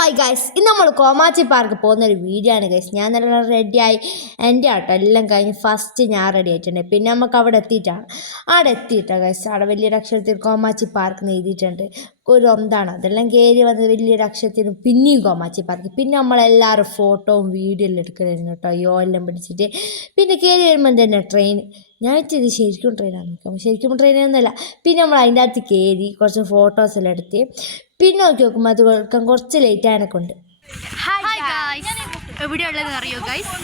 My guys ഇന്ന് നമ്മൾ കോമാച്ചി park പോകുന്ന ഒരു വീഡിയോ ആണ് ഗൈസ് ഞാൻ നല്ല റെഡിയായി എന്റെ ആട്ടോ എല്ലാം കഴിഞ്ഞ് ഫസ്റ്റ് ഞാൻ റെഡി ആയിട്ടുണ്ട്. പിന്നെ നമുക്ക് അവിടെ എത്തിയിട്ടാണ്. അവിടെ എത്തിയിട്ടാണ് ഗൈസ് അവിടെ വലിയൊരു അക്ഷരത്തിൽ കോമാച്ചി പാർക്ക് എന്ന് എഴുതിയിട്ടുണ്ട്. ഒരു ഒന്നാണ് അതെല്ലാം കയറി വന്നത് വലിയൊരു അക്ഷരത്തിന് പിന്നെയും കോമാച്ചി പാർക്ക് പിന്നെ നമ്മളെല്ലാവരും ഫോട്ടോയും വീഡിയോ എല്ലാം എടുക്കലായിരുന്നു കേട്ടോ. യോ എല്ലാം പിടിച്ചിട്ട്. പിന്നെ കയറി വരുമ്പോൾ തന്നെ ട്രെയിൻ ഞാൻ വെച്ചത് ശരിക്കും ട്രെയിനാണ് ശരിക്കും ട്രെയിനൊന്നുമല്ല പിന്നെ നമ്മൾ അതിന്റെ അകത്ത് കയറി കുറച്ച് ഫോട്ടോസ് എല്ലാം എടുത്ത് പിന്നെ നോക്കി നോക്കുമ്പോൾ അത് കൊടുക്കാൻ കുറച്ച് ലേറ്റ് ആയതിനെ കൊണ്ട് അറിയോ ഗൈസ്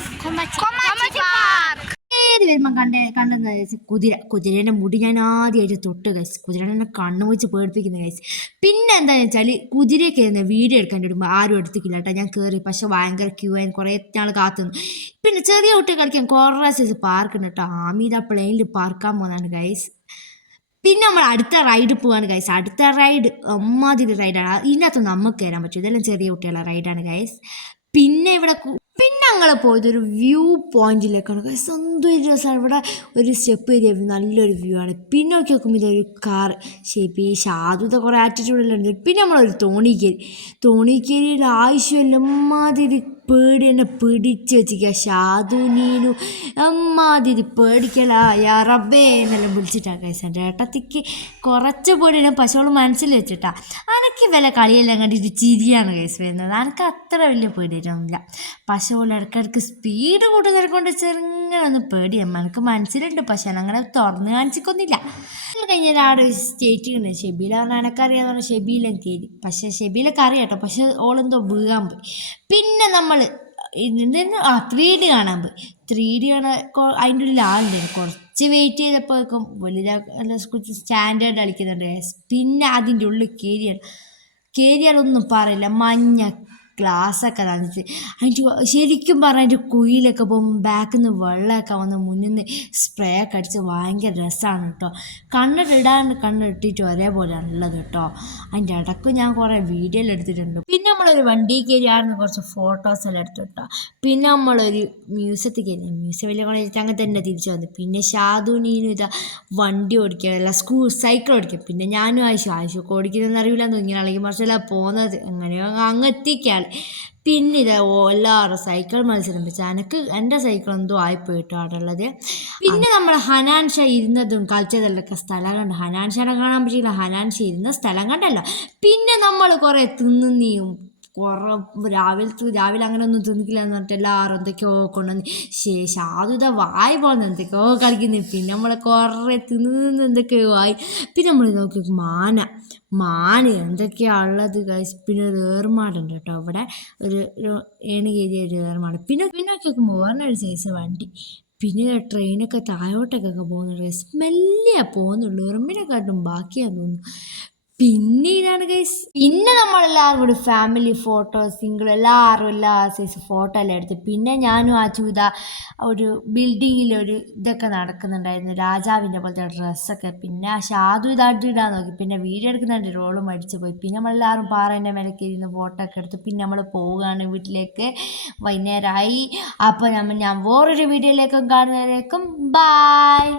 ഏത് കണ്ട കണ്ടെന്ന് വെച്ചാൽ കുതിര കുതിരേന്റെ മുടി ഞാൻ ആദ്യമായിട്ട് തൊട്ട് കഴിച്ച് കുതിരേനെ കണ്ണു വെച്ച് പേടിപ്പിക്കുന്ന കഴിച്ച് പിന്നെ എന്താന്ന് വെച്ചാൽ കുതിരയൊക്കെ കയറുന്ന വീഡിയോ എടുക്കാൻ ഇടുമ്പോൾ ആരും എടുത്തിക്കില്ല കേട്ടോ. ഞാൻ കേറി പക്ഷെ ഭയങ്കര ക്യൂ ആയി കുറേ നാൾ കാത്തുനിന്നു. പിന്നെ ചെറിയ കുട്ടികൾ കളിക്കാൻ കുറേ സൈസ് പാർക്ക് ഉണ്ട് കേട്ടോ. ആമീത പ്ലെയിനിൽ പാർക്കാൻ പോകുന്നതാണ് ഗൈസ് പിന്നെ നമ്മൾ അടുത്ത റൈഡ് പോവാണ് ഗൈസ് അടുത്ത റൈഡ് അമ്മാതിരി റൈഡാണ് ഇതിനകത്ത് നമുക്ക് കയറാൻ പറ്റും. ഇതെല്ലാം ചെറിയ കുട്ടികളുടെ റൈഡാണ് ഗൈസ് പിന്നെ ഇവിടെ ഞങ്ങൾ പോയത് ഒരു വ്യൂ പോയിന്റിലേക്കാണ് ഗൈസ് ഒരു രസമാണ് ഇവിടെ ഒരു സ്റ്റെപ്പ് ചെയ്ത് നല്ലൊരു വ്യൂ ആണ്. പിന്നെ നോക്കി നോക്കുമ്പോൾ ഇതൊരു കാർ ശരി ഈ ഷാദുത കുറേ ആറ്റിറ്റ്യൂഡെല്ലാം ഉണ്ട്. പിന്നെ നമ്മളൊരു തോണിക്കേരി. തോണിക്കേരിയുടെ ആവശ്യമില്ല. അമ്മാതിരി പേടി എന്നെ പിടിച്ച് വെച്ചിരിക്കുക. ഷാദു നീനു അമ്മാതിരി യാ റബ്ബേ എന്നെല്ലാം വിളിച്ചിട്ടാണ് കൈസ് എന്റെ ഏട്ടത്തിക്ക് കുറച്ച് പേടി ഞാൻ പശു മനസ്സിൽ വെച്ചിട്ടാ. അനക്ക് വില കളിയെല്ലാം കണ്ടിട്ട് ചിരിയാണ് കൈസ് വരുന്നത്. അനക്ക് അത്ര വലിയ പേടിയൊന്നുമില്ല. പശുവോൾ ഇടയ്ക്കിടയ്ക്ക് സ്പീഡ് കൂടുതൽ കൊണ്ട് ചെറുങ്ങനെ ഒന്ന് പേടിയമ്മ എനിക്ക് മനസ്സിലുണ്ട്. പക്ഷെ അങ്ങനെ തുറന്ന് കാണിച്ചിക്കൊന്നില്ല കഴിഞ്ഞ ഒരാട് സ്റ്റേറ്റ് ഉണ്ട് ഷെബീല പറഞ്ഞാൽ എനക്കറിയാന്ന് പറഞ്ഞാൽ ഷെബീല കയറി പക്ഷേ ഷെബീലൊക്കെ അറിയാട്ടോ പക്ഷെ ഓളെന്തോ വീഴാൻ പോയി. പിന്നെ നമ്മൾ ഇതിന് ആ ത്രീ ഡി കാണാൻ പോയി. ത്രീ ഡി കാണാൻ അതിന്റെ ഉള്ളിൽ ആളുണ്ട് കുറച്ച് വെയിറ്റ് ചെയ്തപ്പോഴേക്കും വലിയ നല്ല സ്റ്റാൻഡേർഡ് കളിക്കുന്നുണ്ട്. പിന്നെ അതിന്റെ ഉള്ളിൽ കയറിയാണ് കയറിയാലൊന്നും പറയില്ല. മഞ്ഞ ഗ്ലാസ്സൊക്കെ നനച്ച് അതിന്റെ ശരിക്കും പറഞ്ഞാൽ അതിന്റെ കുയിലൊക്കെ പോകുമ്പോൾ ബാക്കിൽ നിന്ന് വെള്ളമൊക്കെ വന്ന് മുന്നിൽ നിന്ന് സ്പ്രേ ഒക്കെ അടിച്ച് ഭയങ്കര രസമാണ് കേട്ടോ. കണ്ണിടാണ്ട് കണ്ണിട്ടിട്ട് ഒരേപോലെയാണ് ഉള്ളത് കേട്ടോ. അതിന്റെ ഇടയ്ക്ക് ഞാൻ കുറേ വീഡിയോ എല്ലാം എടുത്തിട്ടുണ്ട്. പിന്നെ നമ്മളൊരു വണ്ടി കയറിയായിരുന്നു കുറച്ച് ഫോട്ടോസ് എല്ലാം എടുത്തു കേട്ടോ. പിന്നെ നമ്മളൊരു മ്യൂസിയത്തിൽ കയറി. മ്യൂസിയം വലിയ കോളേജിൽ അങ്ങനെ തന്നെ തിരിച്ചു വന്നു. പിന്നെ ഷാദുനീനും ഇതാ വണ്ടി ഓടിക്കുക അല്ല സ്കൂൾ സൈക്കിൾ ഓടിക്കുക പിന്നെ ഞാനും ആയിഷു ആയിഷൊക്കെ ഓടിക്കുന്നതെന്ന് അറിയില്ല അല്ലെങ്കിൽ മറിച്ചല്ല പോകുന്നത് എങ്ങനെയോ അങ്ങ് എത്തിക്കാൾ പിന്നെ ഇത് എല്ലാവരും സൈക്കിൾ മത്സരം വെച്ച് എനിക്ക് എന്റെ സൈക്കിൾ എന്തോ ആയിപ്പോയിട്ടോ ആടുള്ളത് പിന്നെ നമ്മൾ ഹനാൻഷ ഇരുന്നതും കളിച്ചതല്ലൊക്കെ സ്ഥലം കണ്ട് ഹനാൻ ഷാനെ കാണാൻ പറ്റിയില്ല. ഹനാൻ ഷാ ഇരുന്ന സ്ഥലം കണ്ടല്ലോ. പിന്നെ നമ്മൾ കുറേ തിന്നുന്നിയും കുറേ രാവിലെ രാവിലെ അങ്ങനെ ഒന്നും തിന്നിക്കില്ല എന്ന് പറഞ്ഞിട്ട് എല്ലാവരും എന്തൊക്കെയോ കൊണ്ടുവന്ന് ശേഷം ആദ്യത്തെ വായ പോകുന്ന എന്തൊക്കെയോ കളിക്കുന്നു. പിന്നെ നമ്മൾ കുറേ തിന്ന് തിന്ന് എന്തൊക്കെയോ ആയി. പിന്നെ നമ്മൾ നോക്കി മാന മാന എന്തൊക്കെയാ ഉള്ളത് കഴിച്ച് പിന്നെ ഒരു ഏർമാടുണ്ട് കേട്ടോ ഇവിടെ ഒരു ഒരു ഏണ് കയറിയ ഒരു ഏർമാട് പിന്നെ പിന്നെ കേൾക്കുമ്പോൾ വേറൊരു സൈസ് വണ്ടി. പിന്നെ ട്രെയിനൊക്കെ താഴോട്ടൊക്കെ പോകുന്നുണ്ട് സ്മെല്ലിയാണ് പോകുന്നുള്ളൂ. ഉറുമ്പിനെക്കാട്ടും ബാക്കിയാണെന്ന് തോന്നുന്നു. പിന്നെ ഇതാണ് ഗൈസ് പിന്നെ നമ്മളെല്ലാവരും കൂടി ഫാമിലി ഫോട്ടോ സിംഗിൾ എല്ലാവരും എല്ലാ സൈസ് ഫോട്ടോ എല്ലാം എടുത്ത് പിന്നെ ഞാനും ആ ചൂത ഒരു ബിൽഡിങ്ങിൽ ഒരു ഇതൊക്കെ നടക്കുന്നുണ്ടായിരുന്നു. രാജാവിന്റെ പോലത്തെ ഡ്രസ്സൊക്കെ പിന്നെ ആ ഷാദു ഇതായിട്ട് ഇടാൻ നോക്കി. പിന്നെ വീഡിയോ എടുക്കുന്നതിന്റെ റോളും അടിച്ചു പോയി. പിന്നെ നമ്മളെല്ലാവരും പാറേന്റെ മേലേക്ക് ഇരുന്ന് ഫോട്ടോ ഒക്കെ എടുത്ത് പിന്നെ നമ്മൾ പോവുകയാണ് വീട്ടിലേക്ക്. വൈകുന്നേരമായി. അപ്പോൾ നമ്മൾ ഞാൻ വേറൊരു വീഡിയോയിലേക്കും കാണുന്നവരേക്കും ബായ്